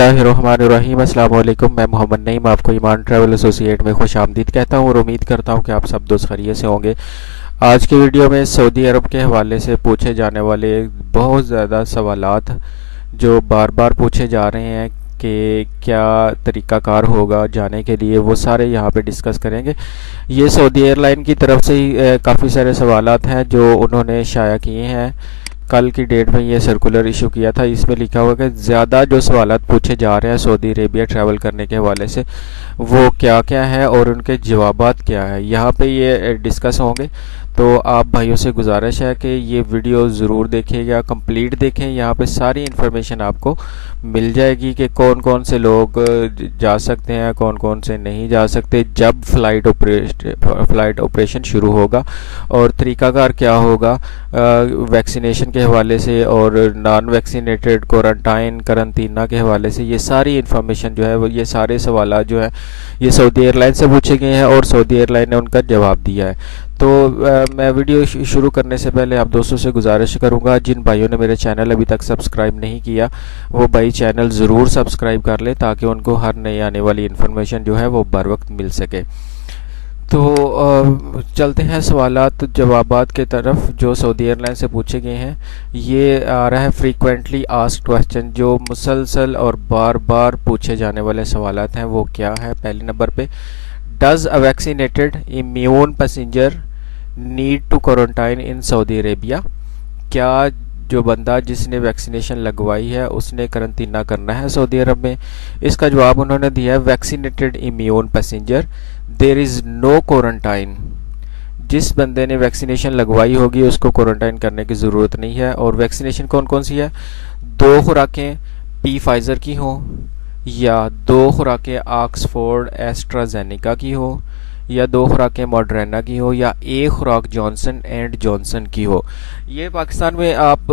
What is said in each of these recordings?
बिस्मिल्लाहिर्रहमानिर्रहीम। अस्सलाम वालेकुम। मैं मोहम्मद नईम आपको ईमान ट्रैवल एसोसिएट में खुश आमदीद कहता हूँ और उम्मीद करता हूँ कि आप सब दोस्त खैरियत से होंगे। आज की वीडियो में सऊदी अरब के हवाले से पूछे जाने वाले बहुत ज़्यादा सवालात जो बार बार पूछे जा रहे हैं कि क्या तरीक़ाकार होगा जाने के लिए, वो सारे यहाँ पे डिस्कस करेंगे। ये सऊदी एयरलाइन की तरफ से ही काफ़ी सारे सवालात हैं जो उन्होंने शाया किए हैं। कल की डेट में ये सर्कुलर इशू किया था। इसमें लिखा हुआ है कि ज़्यादा जो सवालात पूछे जा रहे हैं सऊदी अरेबिया ट्रैवल करने के हवाले से वो क्या क्या है और उनके जवाबात क्या है, यहाँ पे ये डिस्कस होंगे। तो आप भाइयों से गुजारिश है कि ये वीडियो ज़रूर देखेगा, कंप्लीट देखें। यहाँ पे सारी इन्फॉर्मेशन आपको मिल जाएगी कि कौन कौन से लोग जा सकते हैं, कौन कौन से नहीं जा सकते, जब फ़्लाइट ऑपरेशन शुरू होगा और तरीक़ाकार क्या होगा वैक्सीनेशन के हवाले से और नॉन वैक्सीनेटेड क्वारंटाइन करंतना के हवाले से। ये सारी इन्फॉर्मेशन जो है वो ये सारे सवाल जो है ये सऊदी एयरलाइन से पूछे गए हैं और सऊदी एयरलाइन ने उनका जवाब दिया है। तो मैं वीडियो शुरू करने से पहले आप दोस्तों से गुजारिश करूंगा, जिन भाइयों ने मेरे चैनल अभी तक सब्सक्राइब नहीं किया वो भाई चैनल ज़रूर सब्सक्राइब कर ले ताकि उनको हर नई आने वाली इन्फॉर्मेशन जो है वो बर वक्त मिल सके। तो चलते हैं सवालात जवाबात के तरफ जो सऊदी एयरलाइन से पूछे गए हैं। ये आ रहा है फ्रीक्वेंटली आस्क्ड क्वेश्चन, जो मुसलसल और बार बार पूछे जाने वाले सवालात हैं वो क्या है। पहले नंबर पे, does a vaccinated immune passenger need to quarantine in Saudi Arabia? क्या जो बंदा जिसने वैक्सीनेशन लगवाई है उसने करंतना करना है सऊदी अरब में? इसका जवाब उन्होंने दिया है, vaccinated immune passenger there is no quarantine. जिस बंदे ने वैक्सीनेशन लगवाई होगी उसको क्वारंटाइन करने की ज़रूरत नहीं है। और वैक्सीनेशन कौन कौन सी है? 2 खुराकें पी फाइज़र की हों या 2 खुराकें ऑक्सफोर्ड एस्ट्राजेनेका की हो या 2 खुराकें मॉडर्ना की हो या 1 खुराक जॉनसन एंड जॉनसन की हो। ये पाकिस्तान में आप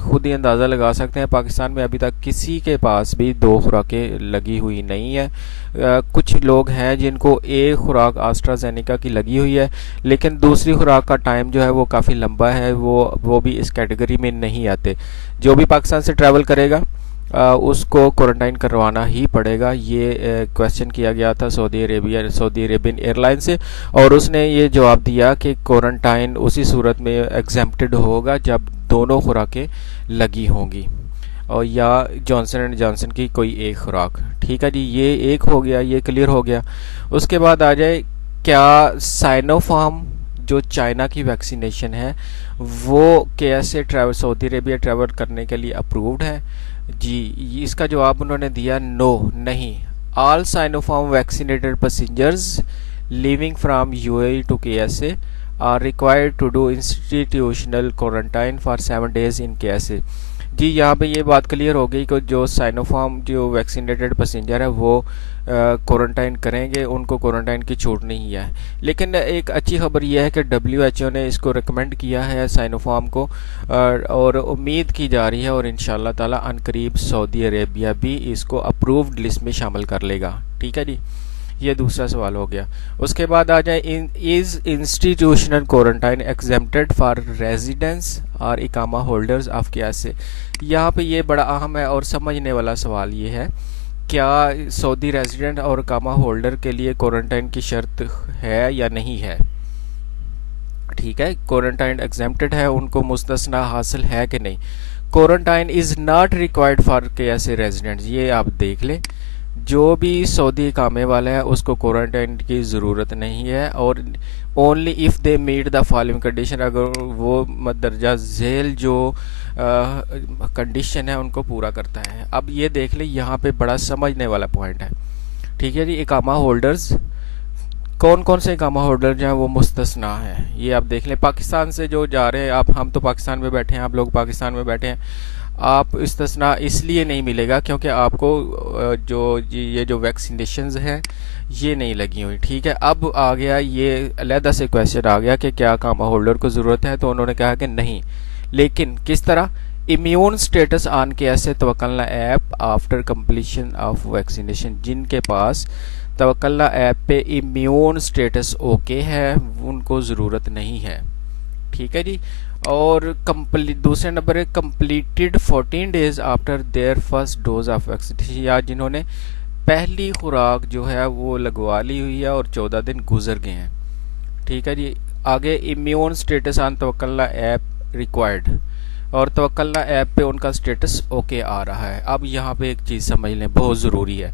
खुद ही अंदाज़ा लगा सकते हैं, पाकिस्तान में अभी तक किसी के पास भी 2 खुराकें लगी हुई नहीं है। कुछ लोग हैं जिनको 1 खुराक एस्ट्राजेनेका की लगी हुई है, लेकिन दूसरी खुराक का टाइम जो है वो काफ़ी लंबा है, वो भी इस कैटेगरी में नहीं आते। जो भी पाकिस्तान से ट्रैवल करेगा उसको क्वारंटाइन करवाना ही पड़ेगा। ये क्वेश्चन किया गया था सऊदी अरेबियन एयरलाइन से और उसने ये जवाब दिया कि क्वारंटाइन उसी सूरत में एग्जेम्प्टेड होगा जब दोनों खुराकें लगी होंगी और या जॉनसन एंड जॉनसन की कोई एक खुराक। ठीक है जी, ये एक हो गया, ये क्लियर हो गया। उसके बाद आ जाए, क्या साइनोफार्म जो चाइना की वैक्सीनेशन है वो कैसे सऊदी अरेबिया ट्रैवल करने के लिए अप्रूव्ड है? जी, इसका जवाब उन्होंने दिया, नो, नहीं। All Sinopharm vaccinated passengers living from UAE to KSA are required to do institutional quarantine for 7 days in KSA. जी, यहाँ पे ये बात क्लियर हो गई कि जो साइनोफार्म जो वैक्सीनेटेड पैसेंजर है वो क्वारंटाइन करेंगे, उनको क्वारंटाइन की छूट नहीं है। लेकिन एक अच्छी खबर यह है कि WHO ने इसको रिकमेंड किया है साइनोफार्म को और उम्मीद की जा रही है और इंशाल्लाह ताला अनकरीब सऊदी अरेबिया भी इसको अप्रूव्ड लिस्ट में शामिल कर लेगा। ठीक है जी, ये दूसरा सवाल हो गया। उसके बाद आ जाए, is institutional quarantine exempted for residents और इकामा होल्डर्स ऑफ केएसए? यहाँ पे ये बड़ा अहम है और समझने वाला सवाल ये है, क्या सऊदी रेजिडेंट और इकामा होल्डर के लिए क्वारंटाइन की शर्त है या नहीं है? ठीक है, क्वारंटाइन एग्जेम्प्टेड है, उनको मुस्तस्ना हासिल है कि नहीं? Quarantine is not required for KSA residents. ये आप देख लें, जो भी सऊदी कामे वाला है उसको क्वारंटाइन की ज़रूरत नहीं है और only if they meet the following condition, अगर वो मदरजा झेल जो कंडीशन है उनको पूरा करता है। अब ये देख ले, यहाँ पे बड़ा समझने वाला पॉइंट है। ठीक है जी, इकामा होल्डर्स कौन कौन से इकामा होल्डर जो हैं वो मुस्तस्ना है, ये आप देख लें। पाकिस्तान से जो जा रहे हैं हम तो पाकिस्तान में बैठे हैं, आप लोग पाकिस्तान में बैठे हैं, आप इस्तिस्ना इसलिए नहीं मिलेगा क्योंकि आपको ये जो वैक्सीनेशंस हैं ये नहीं लगी हुई। ठीक है, अब आ गया ये अलहदा से क्वेश्चन आ गया कि क्या कामा होल्डर को ज़रूरत है, तो उन्होंने कहा कि नहीं, लेकिन किस तरह? Immune status on KSA Tawakkalna app after completion of vaccination. जिनके पास तवक्कलना ऐप पे इम्यून स्टेटस ओके है उनको ज़रूरत नहीं है। ठीक है जी। और कंप्लीट दूसरे नंबर है completed 14 days after their first dose of vaccination, या जिन्होंने पहली खुराक जो है वो लगवा ली हुई है और 14 दिन गुजर गए हैं। ठीक है जी। आगे immune status on Tawakkalna app required, और तवक्कलना ऐप पे उनका स्टेटस ओके आ रहा है। अब यहाँ पे एक चीज़ समझ लें, बहुत ज़रूरी है।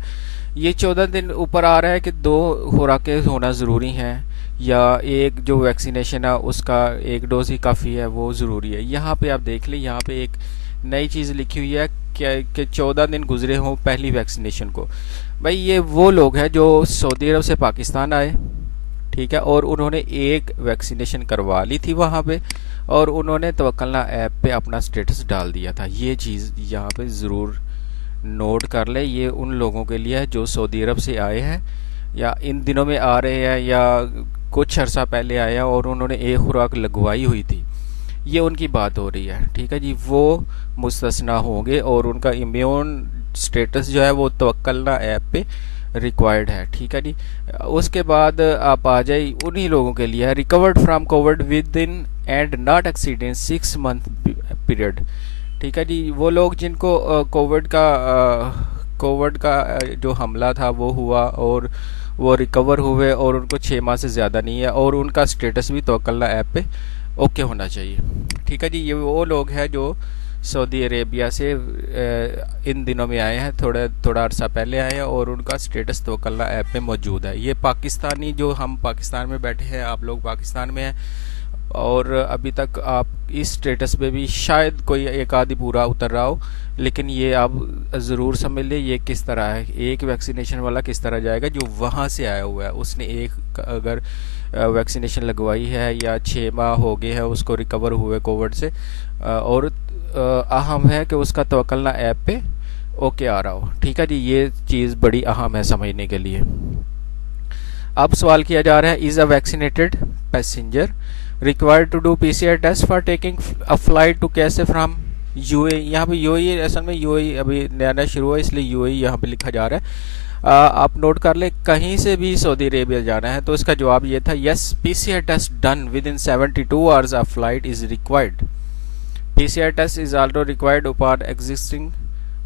ये 14 दिन ऊपर आ रहा है कि 2 खुराकें होना ज़रूरी हैं, या एक जो वैक्सीनेशन है उसका एक डोज ही काफ़ी है, वो ज़रूरी है। यहाँ पे आप देख लें, यहाँ पे एक नई चीज़ लिखी हुई है कि 14 दिन गुजरे हों पहली वैक्सीनेशन को। भाई ये वो लोग हैं जो सऊदी अरब से पाकिस्तान आए, ठीक है, और उन्होंने एक वैक्सीनेशन करवा ली थी वहाँ पे, और उन्होंने तवक्कलना ऐप पे अपना स्टेटस डाल दिया था। ये चीज़ यहाँ पे ज़रूर नोट कर ले। ये उन लोगों के लिए है जो सऊदी अरब से आए हैं, या इन दिनों में आ रहे हैं, या कुछ अर्सा पहले आए हैं और उन्होंने एक खुराक लगवाई हुई थी। ये उनकी बात हो रही है, ठीक है जी। वो मुस्तस्ना होंगे और उनका इम्यून स्टेटस जो है वो तवक्कलना ऐप पे रिक्वायर्ड है, ठीक है जी। उसके बाद आप आ जाए उन्हीं लोगों के लिए है recovered from Covid with in and not exceeding 6 month period, ठीक है जी। वो लोग जिनको कोविड का जो हमला था वो हुआ और वो रिकवर हुए और उनको 6 माह से ज़्यादा नहीं है, और उनका स्टेटस भी तवक्कलना ऐप पे ओके होना चाहिए, ठीक है जी। ये वो लोग हैं जो सऊदी अरेबिया से इन दिनों में आए हैं, थोड़ा अरसा पहले आए हैं, और उनका स्टेटस तवक्कलना ऐप में मौजूद है। ये पाकिस्तानी, जो हम पाकिस्तान में बैठे हैं, आप लोग पाकिस्तान में हैं और अभी तक आप इस स्टेटस पे भी शायद कोई एक आधी पूरा उतर रहा हो, लेकिन ये आप ज़रूर समझ लें ये किस तरह है। एक वैक्सीनेशन वाला किस तरह जाएगा जो वहाँ से आया हुआ है, उसने एक अगर वैक्सीनेशन लगवाई है या 6 माह हो गए हैं उसको रिकवर हुए कोविड से, और अहम है कि उसका तवक्कलना ऐप पे ओके आ रहा हो, ठीक है जी। ये चीज़ बड़ी अहम है समझने के लिए। अब सवाल किया जा रहा है, is a vaccinated passenger required to do PCR test for taking a flight to KSA from UAE. यहाँ पे यूएई, असल में यूएई अभी नया नया शुरू हुआ इसलिए यूएई यहाँ पे लिखा जा रहा है। आप नोट कर ले, कहीं से भी सऊदी अरेबिया जाना है। तो इसका जवाब ये था, yes PCR test done within 72 hours of flight is required. PCR test is also required upon existing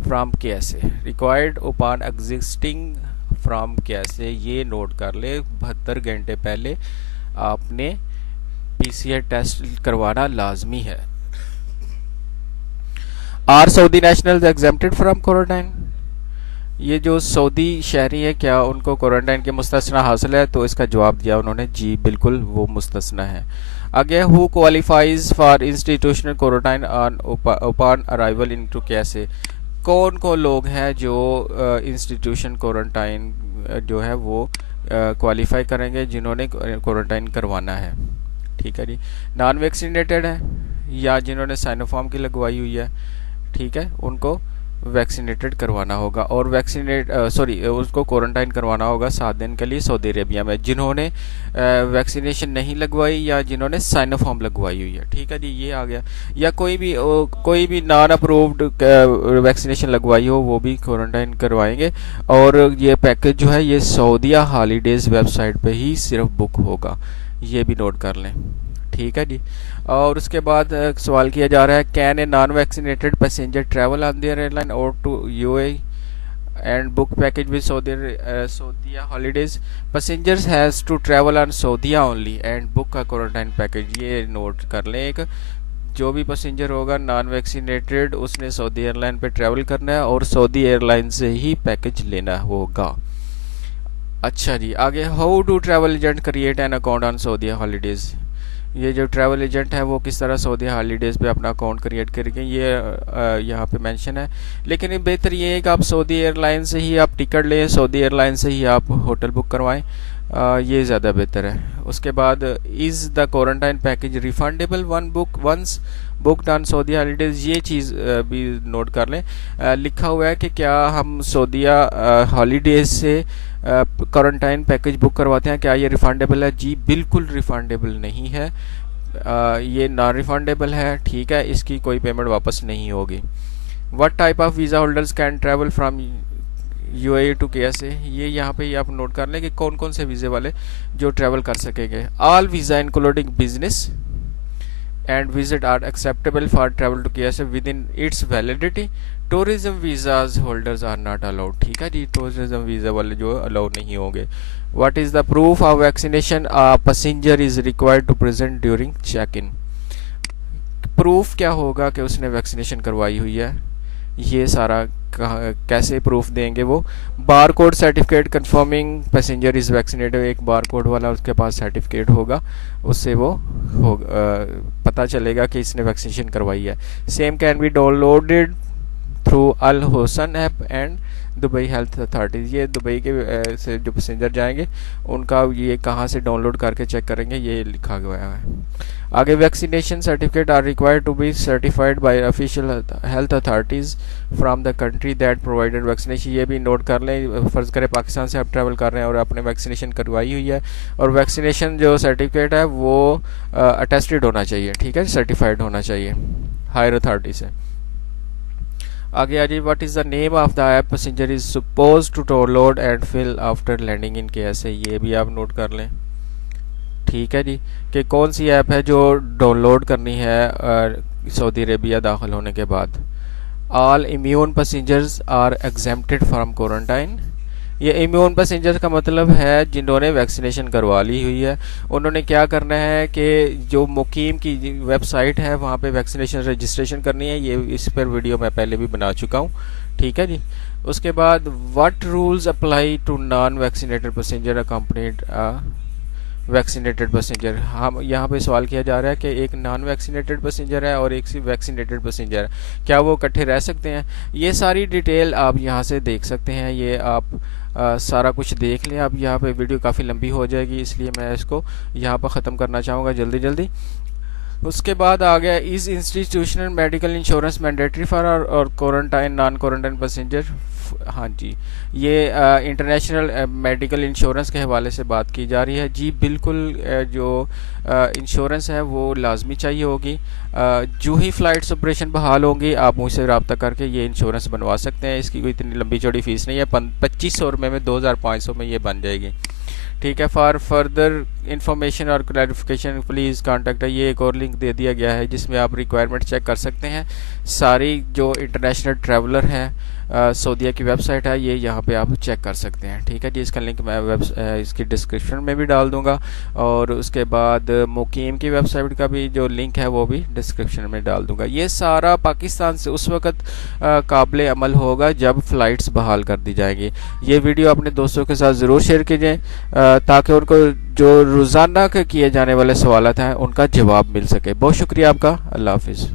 from KSA, required upon existing from KSA। ये नोट कर ले, 72 घंटे पहले आपने पीसीआर टेस्ट करवाना लाजमी है। Are Saudi nationals exempted from quarantine. ये जो सऊदी शहरी है क्या उनको क्वारंटाइन के मुस्तस्ना हासिल है? तो इसका जवाब दिया उन्होंने, जी बिल्कुल वो मुस्तस्ना है। आगे, who qualifies for institutional quarantine upon arrival into KSA। कौन कौन लोग हैं जो इंस्टीट्यूशन क्वारंटाइन जो है वो क्वालिफाई करेंगे, जिन्होंने क्वारंटाइन करवाना है, ठीक है जी। नॉन वैक्सीनेटेड है या जिन्होंने साइनोफार्म की लगवाई हुई है, ठीक है, उनको वैक्सीनेटेड करवाना होगा, और उसको क्वारंटाइन करवाना होगा 7 दिन के लिए सऊदी अरेबिया में। जिन्होंने वैक्सीनेशन नहीं लगवाई या जिन्होंने साइनोफार्म लगवाई हुई है, ठीक है जी, ये आ गया। या कोई भी नॉन अप्रूव्ड वैक्सीनेशन लगवाई हो वो भी क्वारंटाइन करवाएंगे, और ये पैकेज जो है ये सऊदिया हॉलीडेज़ वेबसाइट पे ही सिर्फ बुक होगा, ये भी नोट कर लें, ठीक है जी। और उसके बाद सवाल किया जा रहा है, can a non vaccinated passenger travel on their airline और to UAE and book package with Saudia holidays. Passengers has to travel on Saudia only and book का क्वारंटाइन पैकेज। ये नोट कर लें, एक जो भी पैसेंजर होगा नॉन वैक्सीनेटेड उसने सऊदी एयरलाइन पे ट्रैवल करना है और सऊदी एयरलाइन से ही पैकेज लेना होगा। अच्छा जी, आगे, how do travel agent create an account on Saudia holidays. ये जो ट्रैवल एजेंट है वो किस तरह सऊदी हॉलीडेज़ पे अपना अकाउंट क्रिएट करेंगे, ये यहाँ पे मेंशन है। लेकिन बेहतर ये है कि आप सऊदी एयरलाइन से ही आप टिकट लें, सऊदी एयरलाइन से ही आप होटल बुक करवाएं, ये ज़्यादा बेहतर है। उसके बाद, is the quarantine package refundable once booked on Saudi holidays. ये चीज़ भी नोट कर लें, लिखा हुआ है कि क्या हम सऊदिया हॉलीडेज़ से क्वारंटाइन पैकेज बुक करवाते हैं क्या ये रिफंडेबल है? जी बिल्कुल रिफंडेबल नहीं है, ये नॉन रिफंडेबल है, ठीक है, इसकी कोई पेमेंट वापस नहीं होगी। What type of visa holders can travel from UAE to KSA। ये यहाँ पे आप नोट कर लें कि कौन कौन से वीज़े वाले जो ट्रैवल कर सकेंगे। All visa including business and visit are acceptable for travel to KSA within its validity. Tourism visas holders are not allowed. ठीक है जी, टूरिज्म वीज़ा वाले जो अलाउड नहीं होंगे। What is the proof of vaccination a passenger is required to present during check in. Proof क्या होगा कि उसने वैक्सीनेशन करवाई हुई है, ये सारा कैसे प्रूफ देंगे वो। Bar code certificate confirming passenger is vaccinated, एक बार कोड वाला उसके पास सर्टिफिकेट होगा, उससे वो पता चलेगा कि इसने वैक्सीनेशन करवाई है। Same can be downloaded through Al Hosn app and Dubai health authorities. ये दुबई के से जो पैसेंजर जाएंगे उनका ये कहाँ से डाउनलोड करके चेक करेंगे, ये लिखा गया है आगे। Vaccination certificates are required to be certified by official health authorities from the country that provided vaccination. ये भी नोट कर लें, फ़र्ज़ करें पाकिस्तान से आप ट्रैवल कर रहे हैं और आपने वैक्सीनेशन करवाई हुई है, और वैक्सीनेशन जो सर्टिफिकेट है वो अटेस्टेड होना चाहिए, ठीक है, सर्टिफाइड होना चाहिए हायर अथॉरिटी से। आगे आ जाइए, what is the name of the app passenger is suppose to download and fill after landing in KSA। ये भी आप नोट कर लें, ठीक है जी, कि कौन सी ऐप है जो डाउनलोड करनी है सऊदी अरेबिया दाखिल होने के बाद। All immune passengers are exempted from quarantine. ये इम्यून पैसेंजर का मतलब है जिन्होंने वैक्सीनेशन करवा ली हुई है, उन्होंने क्या करना है कि जो मुकीम की वेबसाइट है वहाँ पे वैक्सीनेशन रजिस्ट्रेशन करनी है। ये इस पर वीडियो मैं पहले भी बना चुका हूँ, ठीक है जी। उसके बाद what rules apply to non vaccinated passenger accompanied vaccinated passenger. हम यहाँ पे सवाल किया जा रहा है कि एक नॉन वैक्सीनेटेड पैसेंजर है और एक वैक्सीनेटेड पैसेंजर है, क्या वो इकट्ठे रह सकते हैं। ये सारी डिटेल आप यहाँ से देख सकते हैं, ये आप सारा कुछ देख लें। अब यहाँ पे वीडियो काफ़ी लंबी हो जाएगी, इसलिए मैं इसको यहाँ पर ख़त्म करना चाहूँगा जल्दी जल्दी। उसके बाद आ गया, is institutional medical insurance mandatory for और क्वारंटाइन नॉन क्वारंटाइन पैसेंजर। हाँ जी, ये इंटरनेशनल मेडिकल इंश्योरेंस के हवाले से बात की जा रही है। जी बिल्कुल, जो इंश्योरेंस है वो लाजमी चाहिए होगी। जो ही फ़्लाइट्स ऑपरेशन बहाल होंगी आप मुझसे रब्ता करके ये इंश्योरेंस बनवा सकते हैं। इसकी कोई इतनी लंबी चौड़ी फीस नहीं है, 2500 रुपये में 2500 में ये बन जाएगी, ठीक है। फॉर फर्दर इंफॉर्मेशन और क्लैरिफिकेशन प्लीज़ कांटेक्ट। ये एक और लिंक दे दिया गया है जिसमें आप रिक्वायरमेंट चेक कर सकते हैं। सारी जो इंटरनेशनल ट्रैवलर हैं सऊदीया की वेबसाइट है, ये यहाँ पे आप चेक कर सकते हैं, ठीक है जी। इसका लिंक मैं इसकी डिस्क्रिप्शन में भी डाल दूंगा, और उसके बाद मुकीम की वेबसाइट का भी जो लिंक है वो भी डिस्क्रिप्शन में डाल दूंगा। ये सारा पाकिस्तान से उस वक़्त काबिल अमल होगा जब फ़्लाइट्स बहाल कर दी जाएंगी। ये वीडियो अपने दोस्तों के साथ ज़रूर शेयर कीजिए ताकि उनको जो रोज़ाना के किए जाने वाले सवाल हैं उनका जवाब मिल सके। बहुत शुक्रिया आपका, अल्लाह हाफिज़।